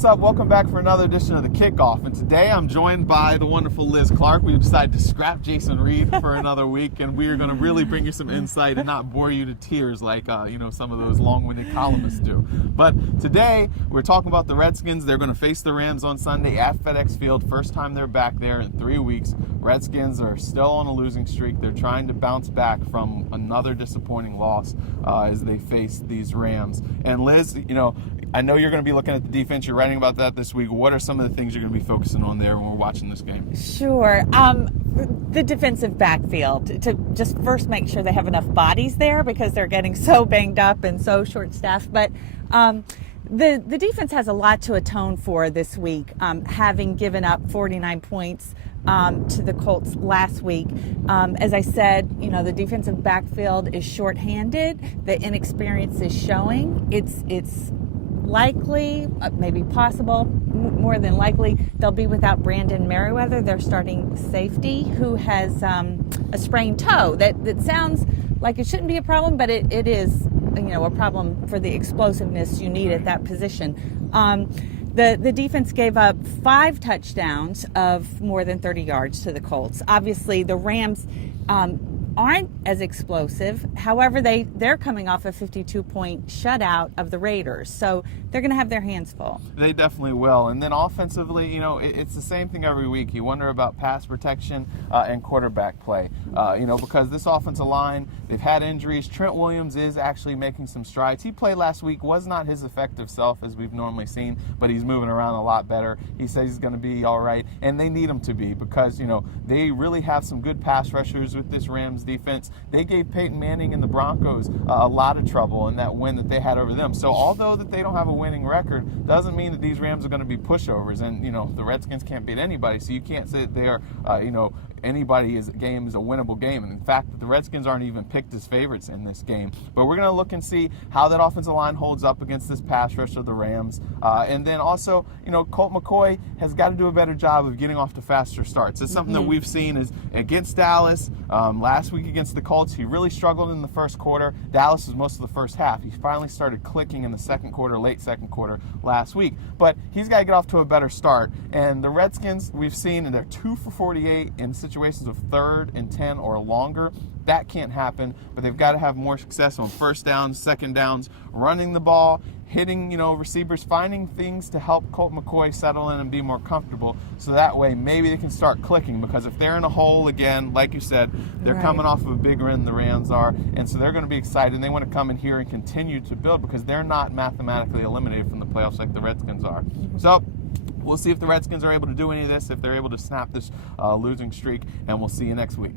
what's up? Welcome back for another edition of The Kickoff. And today I'm joined by the wonderful Liz Clarke. We've decided to scrap Jason Reed for another week, and we are going to really bring you some insight and not bore you to tears like, some of those long-winded columnists do. But today we're talking about the Redskins. They're going to face the Rams on Sunday at FedEx Field. First time they're back there in 3 weeks. Redskins are still on a losing streak. They're trying to bounce back from another disappointing loss as they face these Rams. And Liz, I know you're going to be looking at the defense. You're writing about that this week. What are some of the things you're going to be focusing on there when we're watching this game? Sure. The defensive backfield, to just first make sure they have enough bodies there because they're getting so banged up and so short-staffed. But the defense has a lot to atone for this week, having given up 49 points to the Colts last week. As I said, the defensive backfield is shorthanded. The inexperience is showing. It's likely, maybe possible, more than likely, they'll be without Brandon Merriweather, their starting safety, who has a sprained toe. That sounds like it shouldn't be a problem, but it is, a problem for the explosiveness you need at that position. The defense gave up 5 touchdowns of more than 30 yards to the Colts. Obviously, the Rams aren't as explosive. However, they're coming off a 52-point shutout of the Raiders, so they're going to have their hands full. They definitely will. And then offensively, it's the same thing every week. You wonder about pass protection and quarterback play, because this offensive line, they've had injuries. Trent Williams is actually making some strides. He played last week, was not his effective self as we've normally seen, but he's moving around a lot better. He says he's going to be all right, and they need him to be because, they really have some good pass rushers with this Rams defense. They gave Peyton Manning and the Broncos a lot of trouble in that win that they had over them. So although that they don't have a winning record, doesn't mean that these Rams are going to be pushovers. And, the Redskins can't beat anybody, so you can't say that they are, anybody's game is a winnable game. And in fact, the Redskins aren't even picked as favorites in this game. But we're going to look and see how that offensive line holds up against this pass rush of the Rams. And then also, Colt McCoy has got to do a better job of getting off to faster starts. It's something that we've seen is against Dallas, last week against the Colts. He really struggled in the first quarter. Dallas was most of the first half. He finally started clicking in the second quarter, late second quarter last week. But he's got to get off to a better start. And the Redskins, we've seen, and they're 2 for 48 in situations of 3rd and 10 or longer. That can't happen, but they've got to have more success on first downs, second downs, running the ball, hitting, receivers, finding things to help Colt McCoy settle in and be more comfortable, so that way maybe they can start clicking, because if they're in a hole again, like you said, they're coming off of a big win, the Rams are, and so they're going to be excited, and they want to come in here and continue to build because they're not mathematically eliminated from the playoffs like the Redskins are. So we'll see if the Redskins are able to do any of this, if they're able to snap this losing streak, and we'll see you next week.